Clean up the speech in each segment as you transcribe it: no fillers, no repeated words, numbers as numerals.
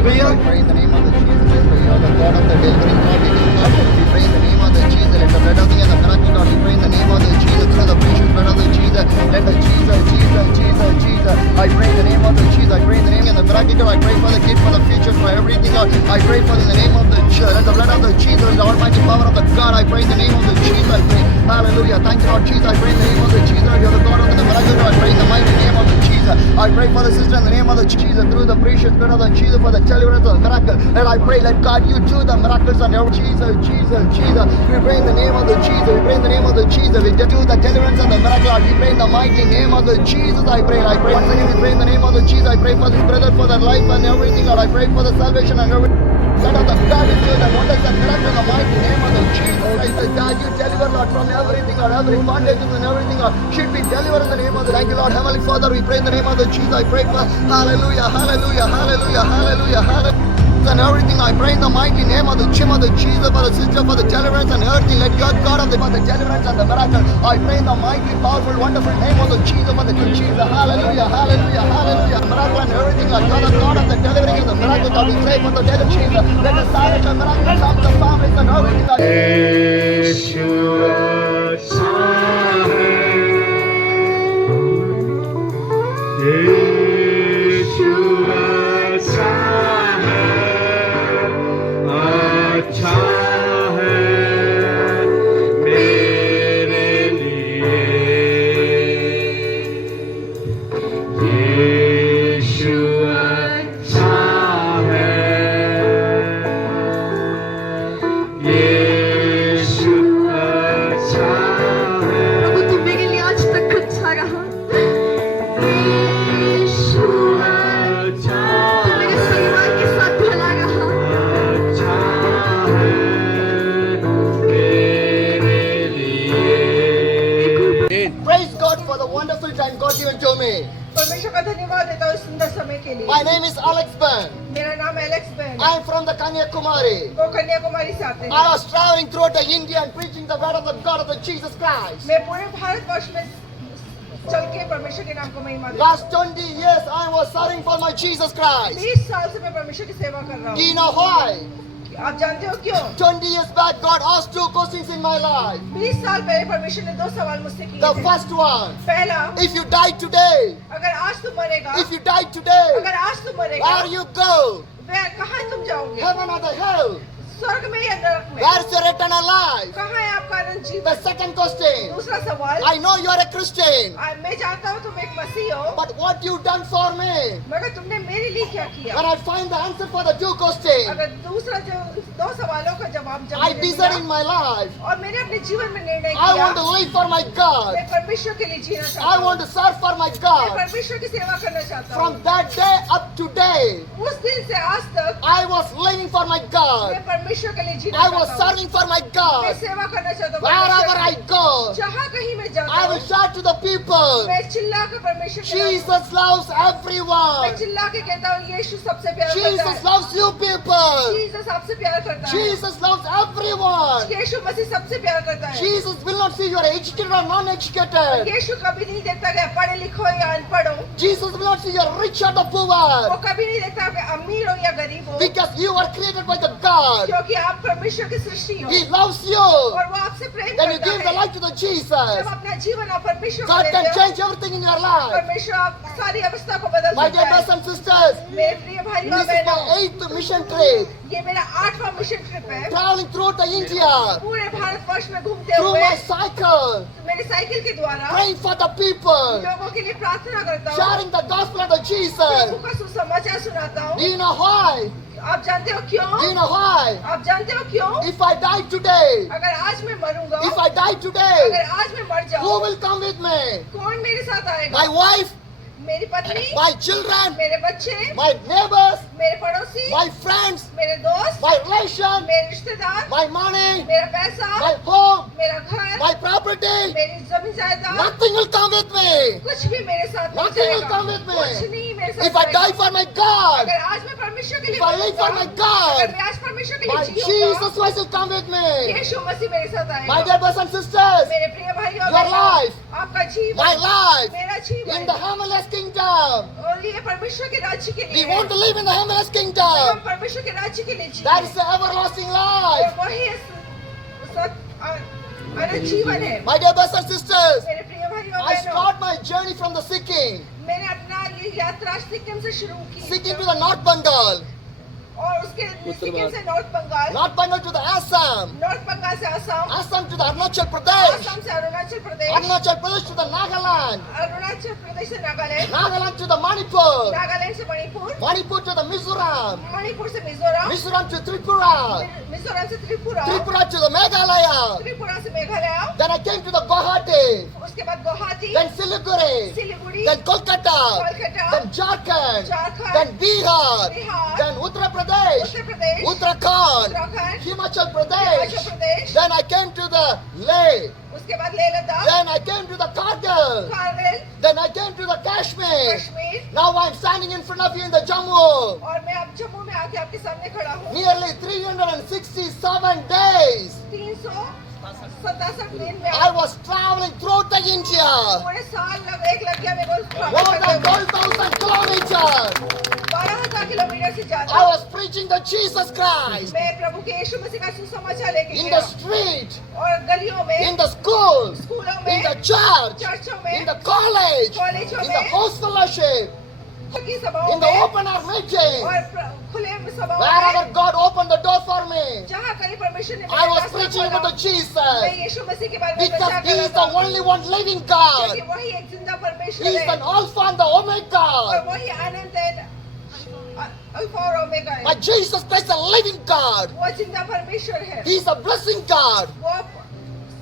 भैया I pray in the name of the Jesus, you are the God of the delivering God. We pray in the name of the Jesus, let the blood of the and the miracle God. We pray in the name of the Jesus, through the precious blood of the Jesus. Let the Jesus. I pray in the name of the Jesus. I pray in the name of the miracle God. I pray for the gift, for the future, for everything God. I pray for in the name of the Jesus. Let the blood of the Jesus, the almighty power of the God. I pray in the name of the Jesus. I pray. Hallelujah. Thank you, Lord Jesus. I pray in the name of the Jesus. You are the God of the miracle God. I pray in the mighty name of the Jesus. I pray for the sister in the name of the Jesus, through the precious blood of the Jesus, for the deliverance of the miracle. And I pray, let God, you do the miracles on your Jesus. We pray in the name of the Jesus. We pray in the name of the Jesus. We do the deliverance and the miracle. Lord. We pray in the mighty name of the Jesus. I pray. Once again, we pray in the name of the Jesus. I pray for this brother, for their life and everything, Lord. I pray for the salvation and everything. Blood of the God, you do the wonders and miracles in the mighty name of the Jesus. I say, God, you deliver, Lord, from everything, Lord, every bondage and everything, Lord, should be delivered in the name of the. Thank you, Lord, Heavenly Father. We pray in the name of the Jesus. I pray for hallelujah. And everything I pray in the mighty name of the Jesus, for the sister, for the deliverance and everything. Let your God of for the deliverance and the miracle. I pray in the mighty, powerful, wonderful name of the Jesus, for the Jesus. Hallelujah. Miracle and everything. Lord, you are the God of the delivering and the miracle. God, we pray for the dead Jesus. Let the salvation and miracle come to the families and everything. Lord. प्रभु तू मेरे लिए आज तक अच्छा रहा, तू मेरे परिवार के साथ भला रहा। Praise God for the wonderful time God given to me. परमेश्वर का धन्यवाद देता हूँ इस सुंदर समय के लिए। My name is Alex Ben. मेरा नाम Alex Ben I am from the Kanyakumari. वो कन्याकुमारी से आते I हैं। was traveling throughout the India and preaching the word of the God of the Jesus Christ. मैं पूरे भारतवर्ष में चल के परमेश्वर के नाम को महिमा देता Last 20 years I was serving for my Jesus हूँ। Christ. 20 साल से मैं परमेश्वर की सेवा कर रहा Do you हूँ। know why? आप जानते हो क्यों? 20 years back God asked two questions in my life. 20 साल पहले परमेश्वर ने 2 सवाल मुझसे किए The थे। first one, पहला, if you die today, अगर आज तुम मरेगा, if you die today, अगर आज तुम मरेगा, where you go? वह कहाँ तुम जाओगे? Heaven or the hell? स्वर्ग में या नरक में? Where is your eternal life? कहाँ है आपका अनंत The जीवन? second question, दूसरा सवाल, I know you are a Christian, मैं जानता हूँ तुम एक मसीह हो, but what you done for me? मगर तुमने मेरे लिए क्या किया? When I find the answer for the two questions, अगर दूसरा जो 2 सवालों का जवाब जब I मैंने decide दिया in my life, और मैंने अपने जीवन में निर्णय I किया want to live for my God. मैं परमेश्वर के लिए जीना I चाहता हूँ want to serve for my मैं God. परमेश्वर की सेवा करना चाहता हूँ From that day up to day, उस दिन से आज तक I was living for my God. मैं परमेश्वर के लिए जीना I was चाहता हूँ serving for my मैं God. सेवा करना चाहता हूँ Wherever I परमेश्वर go, की। जहाँ कहीं मैं जाता I will हूँ shout to the people, मैं चिल्ला कर परमेश्वर के नाम Jesus loves मैं everyone. चिल्ला के कहता हूँ यीशु सबसे प्यार करता Jesus है loves you people. जीसस आपसे प्यार करता है Jesus loves everyone. यीशु मसीह सबसे प्यार करता है Jesus will not see you are educated or non-educated. यीशु कभी नहीं देखता कि आप पढ़े लिखो या अनपढ़ हो Jesus will not see you are rich or the वो poor. कभी नहीं देखता कि अमीर हो या गरीब हो Because you are created by the God. क्योंकि आप परमेश्वर की सृष्टि हो He loves you. और वो आपसे प्रेम When you करता give the है life to the Jesus, जब अपना जीवन आप परमेश्वर को God can देते हो change everything in your life. परमेश्वर आप सारी अवस्था को बदल My सकता dear है brothers and sisters, मेरे प्रिय भाइयों और this is बहनों my 8th mission trip. ये मेरा 8वां मिशन ट्रिप है Traveling throughout the India, पूरे भारतवर्ष में घूमते through हुए my cycle, मेरे साइकिल के द्वारा praying for the people, लोगों के लिए प्रार्थना करता हूँ sharing the gospel of the Prabhu Jesus. का सुसमाचार सुनाता Do हूँ you know why? आप जानते हो Do क्यों you know why? आप जानते हो क्यों If I die today, अगर आज मैं मरूंगा if I die today, अगर आज मैं मर who जाऊँ will come with me? कौन मेरे साथ आएगा My wife, मेरी पत्नी my children, मेरे बच्चे my neighbors, मेरे पड़ोसी my friends, मेरे दोस्त my relation, मेरे रिश्तेदार my money, मेरा पैसा my home, मेरा घर my property. मेरी जमीन जायदाद Nothing will come with me. कुछ भी मेरे साथ नहीं Nothing will जाएगा come with me. कुछ नहीं मेरे साथ If I die जाएगा। for my God, अगर आज मैं परमेश्वर के लिए if I live for my मरूंगा, God, अगर मैं आज परमेश्वर के my लिए जीऊंगा Jesus Christ will come with me. यीशु मसीह मेरे साथ My आएगा dear brothers and sisters, मेरे प्रिय भाई और your बहनों, life, आपका जीवन my life, मेरा जीवन in the heavenly kingdom. और ये परमेश्वर के राज्य के We लिए want to live in the heavenly kingdom. परमेश्वर के राज्य के लिए That जिए is the everlasting और life. वही अनंत जीवन है। My dear brothers and sisters, मेरे प्रिय भाइयों और I बहनों, start my journey from the Sikkim, मैंने अपना ये यात्रा सिक्किम से शुरू की Sikkim to the North Bengal, और उसके सिक्किम से North Bengal, North Bengal to the Assam, North Bengal से Assam, Assam to the Arunachal Pradesh, Assam से Arunachal Pradesh, Arunachal Pradesh to the Nagaland, Arunachal Pradesh से Nagaland, Nagaland to the Manipur, Nagaland से Manipur, Manipur to the Mizoram, Manipur से Mizoram, Mizoram to Tripura, Mizoram से Tripura, Tripura to the Meghalaya. Tripura से Meghalaya, Then I came to the Guwahati, उसके बाद Guwahati, then Siliguri, Siliguri, then Kolkata, Kolkata, then Jharkhand, Jharkhand, then Bihar, Bihar, then Uttar Pradesh, Uttar Pradesh, Uttarakhand, Uttarakhand, Himachal Himachal Pradesh. Pradesh, Then I came to the Leh. उसके बाद Leh Ladakh, Then I came to the Kargil. Kargil, Then I came to the Kashmir. Kashmir Now I'm standing in front of you in the Jammu. और मैं अब जम्मू में आके आपके सामने खड़ा हूँ। Nearly 367 days 367 दिन में I was traveling throughout the India. पूरे साल लग गया मेरे को More than 12,000 kilometers. 12,000 किलोमीटर से I ज्यादा was preaching the Jesus Christ मैं प्रभु के यीशु मसीह का सुसमाचार लेके in गया the street, और गलियों में, in the schools, स्कूलों in में, the church, चर्चों in में, the college, कॉलेजों in the में, house fellowship, की सभाओं in the में open air meeting. और खुले सभाओं Wherever में, God opened the door for me, जहाँ कहीं परमेश्वर ने I मेरा was रास्ता preaching खोला, about the मैं Jesus यीशु मसीह के बारे में because प्रचार He कर is रहा the था only one living God. क्योंकि वही एक जिंदा परमेश्वर He is है an Alpha and the और Omega. वही अनंत है, अल्फा और ओमेगा है। My Jesus Christ is a living God. वो जिंदा परमेश्वर है, He is a blessing God. वो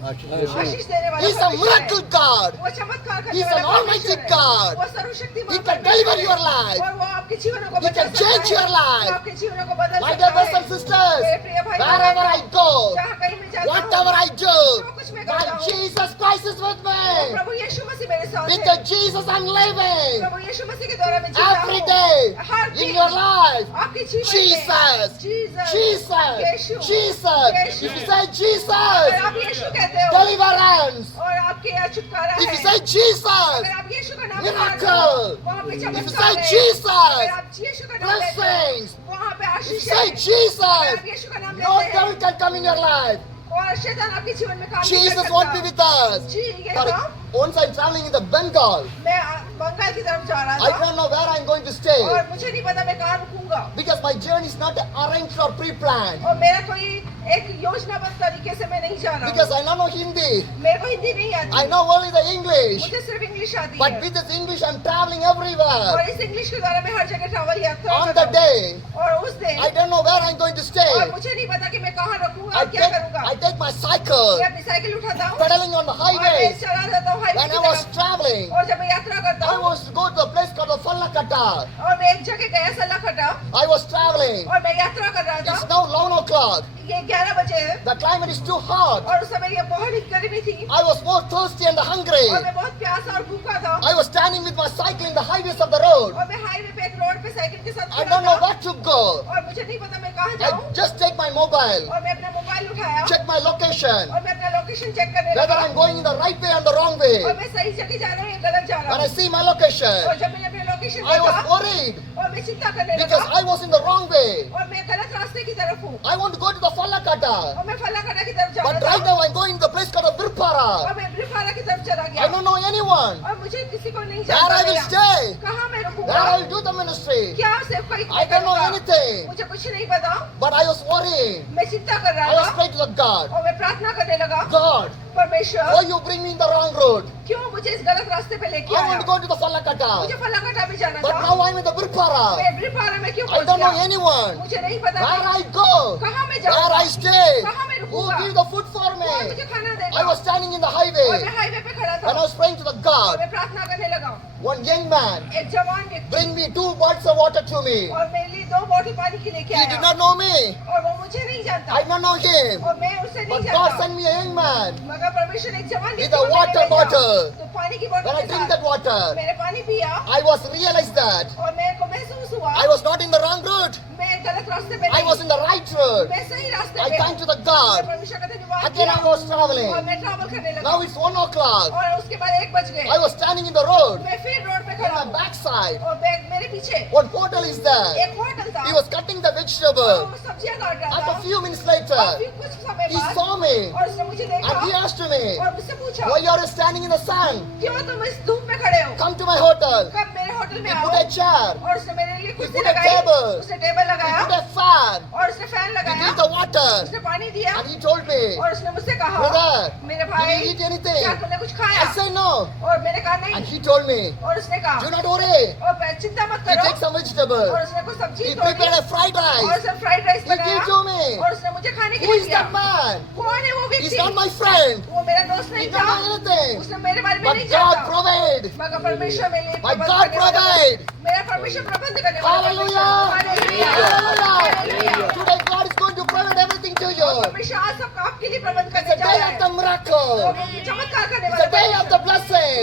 आशीष देने वाला He is a परमेश्वर miracle है, God. वो चमत्कार He करने is वाला an almighty परमेश्वर है, God. वो सर्वशक्तिमान He can परमेश्वर deliver है, your life. और वो आपके जीवनों को He बचा can सकता change है, your life. वो आपके जीवनों को बदल My सकता dear brothers है। and sisters, मेरे प्रिय भाई wherever I go, जहाँ कहीं मैं जाता हूँ, whatever I do, जो कुछ मैं my करता हूँ, Jesus Christ is with me. प्रभु यीशु मसीह मेरे साथ With है, the Jesus I'm living. प्रभु यीशु मसीह के द्वारा मैं जीता Every हूँ, day हर in दिन your life. आपके जीवन Jesus, में जीसस, Jesus, यीशु, Jesus. यीशु। If you say अगर Jesus, आप यीशु कहते हो deliverance. और आपके यहाँ छुटकारा If है, you say Jesus, अगर आप यीशु का नाम miracle. लेते हो, वहाँ पे If you चमत्कार say है, Jesus, अगर आप यीशु का नाम लेते blessings. हो, वहाँ पे If you आशीष say है, Jesus, अगर आप यीशु का नाम no लेते devil हैं, can come in your life. और शैतान आपके जीवन में काम नहीं कर Jesus won't be सकता। with us. जी ये Sorry, था, once I'm traveling in the Bengal, मैं बंगाल की तरफ जा I रहा था don't know where I'm going to stay और मुझे नहीं पता मैं कहाँ रुकूंगा because my journey is not arranged or pre-planned. और मेरा कोई एक योजनाबद्ध तरीके से मैं नहीं जा रहा Because हूँ। I don't know Hindi. मेरे को हिंदी नहीं आती, I know only the English. मुझे सिर्फ इंग्लिश आती But है with this English, I'm traveling everywhere. और इस इंग्लिश के द्वारा मैं हर जगह ट्रैवल यात्रा On करता the हूँ। day, और उस दिन I don't know where I'm going to stay. और मुझे नहीं पता कि मैं कहाँ रखूंगा I और क्या करूंगा। take my cycle, मैं अपनी साइकिल उठाता हूँ pedaling on the और मैं highways. चला जाता हूँ हाईवे When की I was तरफ traveling, और जब मैं यात्रा करता I हूँ was to go to a place called the Fallakata. और मैं एक जगह गया सलाखटा I was traveling. और मैं यात्रा कर रहा It's था। now 11 o'clock. ये 11 बजे है The climate is too hot. और उस समय ये बहुत ही गर्मी थी I was more thirsty and hungry. और मैं बहुत प्यासा और भूखा था I was standing with my cycle in the highways of the road. और मैं हाईवे पे एक रोड पे साइकिल के साथ I खड़ा don't know था where to go. और मुझे नहीं पता मैं कहाँ I जाऊँ just take my mobile, और मैं अपना मोबाइल उठाया check my location, और मैं अपना लोकेशन चेक करने whether लगा I'm going in the right way or the wrong way. और मैं सही जगह जा रहा हूँ या गलत जा रहा When I हूँ see my location, और जब मैंने अपना लोकेशन I was देखा worried और मैं चिंता करने because लगा I was in the wrong way. और मैं गलत रास्ते की तरफ हूँ I want to go to the Fallakata. और मैं फलाकटा की तरफ जा But रहा right था now I'm going to the place called the Birpara. और मैं ब्रिफारा की तरफ चला I गया don't know anyone. और मुझे किसी को नहीं Where I will जानता stay. कहाँ मैं Where रुकूंगा I will do the ministry. क्या सिर्फ कोई I don't know anything. मुझे कुछ नहीं पता But I was worrying. मैं चिंता कर I रहा was था praying to the God. और मैं प्रार्थना करने लगा God, परमेश्वर why you bring me in the wrong road? क्यों मुझे इस गलत रास्ते पे लेके I आया want to go to the Fallakata. मुझे फलाकटा भी जाना But था now I'm in the Birpara. मैं ब्रिफारा में क्यों I पहुंच don't know गया anyone. मुझे नहीं पता Where I go. कहाँ मैं Where जाऊंगा I stay. कहाँ मैं Who रुकूंगा give the food for कौन me? मुझे खाना I देगा was standing in the और highway मैं हाईवे पे खड़ा and I था was praying to the और God. मैं प्रार्थना करने लगा One young man एक जवान व्यक्ति bring me 2 bottles of water to me. और मेरे लिए 2 बोतल पानी की लेके He did आया not know me. और वो मुझे नहीं जानता I don't know him. और मैं उससे नहीं But God जानता sent me a young man. मगर परमेश्वर एक जवान With व्यक्ति a को water मैंने भेजा। bottle. तो पानी की When बोतल I के drink साथ that water, मैंने पानी पिया I was realized that और मेरे को महसूस हुआ I was not in the wrong route. मैं गलत रास्ते पे I was in the right road. मैं सही रास्ते I पे came हूँ। to the God. मैं परमेश्वर का धन्यवाद Again किया I was traveling. और मैं ट्रैवल करने लगा Now it's 1 o'clock. और उसके बाद 1 बज गए I was standing in the road. मैं फिर रोड पे On खड़ा my हूँ backside. और बैग मेरे पीछे One hotel is there. एक होटल था He was cutting the vegetable. वो सब्जियां काट रहा After था a few minutes और later, फिर कुछ समय he बाद saw me और उसने मुझे देखा and he asked me, और मुझसे पूछा why you are standing in the sun? क्यों तुम इस धूप में खड़े हो Come to my hotel. कब मेरे होटल में He आओ put a chair. और उसने मेरे लिए कुर्सी put a लगाई table. उसने टेबल He लगाया put a fan. और उसने फैन He लगाया gave the water. उसने पानी दिया And he told me, और उसने मुझसे कहा brother, मेरे did भाई you eat anything? क्या तुमने कुछ खाया I said no. और मैंने कहा And नहीं he told me, और उसने कहा do not worry. और चिंता मत He करो take some vegetable. और उसने कुछ सब्जी He तोड़ी prepared a fried और rice. उसने फ्राइड राइस He बनाया gave to me. और उसने मुझे खाने के Who लिए is दिया that man? कौन है वो He's व्यक्ति not my friend. वो मेरा दोस्त He नहीं don't था know anything. उसने मेरे बारे में But नहीं God जानता provide. मगर परमेश्वर मेरे लिए My प्रबंध God करने वाला provide. मेरा परमेश्वर प्रबंध करने वाला Hallelujah. Hallelujah. Today God is going to provide everything to you. परमेश्वर आज सबका आपके लिए प्रबंध It's करने a जा day रहा of है the miracle. चमत्कार करने It's वाला a day of the blessing.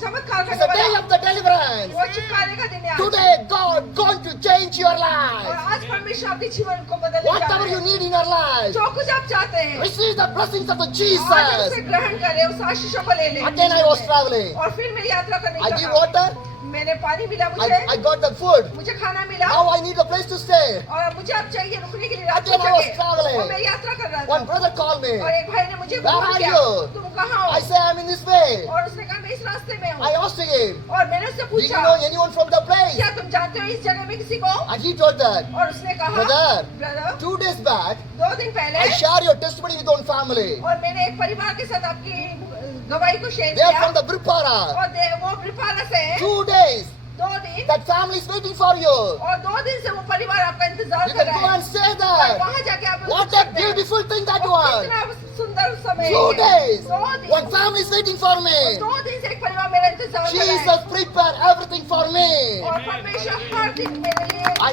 चमत्कार It's करने a day वाला of the deliverance. वो छुटकारे का दिन है आज। Today God going to change your और life. आज परमेश्वर आपके जीवन को बदलने जा Whatever रहा you है need in your life, जो कुछ आप चाहते हैं receive the blessings of the आज उसे Jesus. ग्रहण करें उस आशीषों को ले लें Again I was traveling. और फिर मेरी यात्रा करने I give लगा water. मैंने पानी मिला मुझे I got the food. मुझे खाना मिला Now I need a place to stay. और मुझे अब चाहिए रुकने के लिए रात Again को I was जगह traveling. और मैं यात्रा कर रहा One था brother called me. और एक भाई ने मुझे Where फोन are किया you? तुम कहाँ हो I say I'm in this way. और उसने कहा मैं इस रास्ते में I हूँ asked him, और मैंने उससे do you पूछा know anyone from the place? क्या तुम जानते हो इस जगह में किसी को And he told that, और उसने कहा Brother, ब्रदर 2 days back, 2 दिन पहले I share your testimony with one family. और मैंने एक परिवार के साथ आपकी गवाही को शेयर They are किया from the Bripara. और वो ब्रिपाला से है 2 days, 2 दिन that family is waiting for you. और 2 दिन से वो परिवार आपका इंतजार You कर can रहा go है and stay और there. वहाँ जाके आप रुक What a सकते हैं। beautiful thing that और was. कितना सुंदर समय 2 है। days, 2 दिन one family is waiting for me. 2 दिन से एक परिवार मेरा इंतजार कर रहा Jesus prepared everything for me. है और परमेश्वर हर दिन मेरे लिए I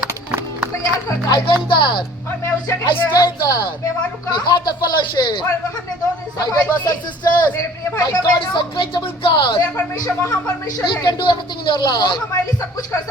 तैयार करता I है went there. और मैं उस जगह I stayed there. मैं वहाँ रुका We had the fellowship. और हमने 2 दिन My सफाई dear brothers and की sisters, मेरे प्रिय my भाइयों God is a बहनों great God. मेरा परमेश्वर महा परमेश्वर He है can do everything in your वो life. हमारे लिए सब कुछ कर सकता है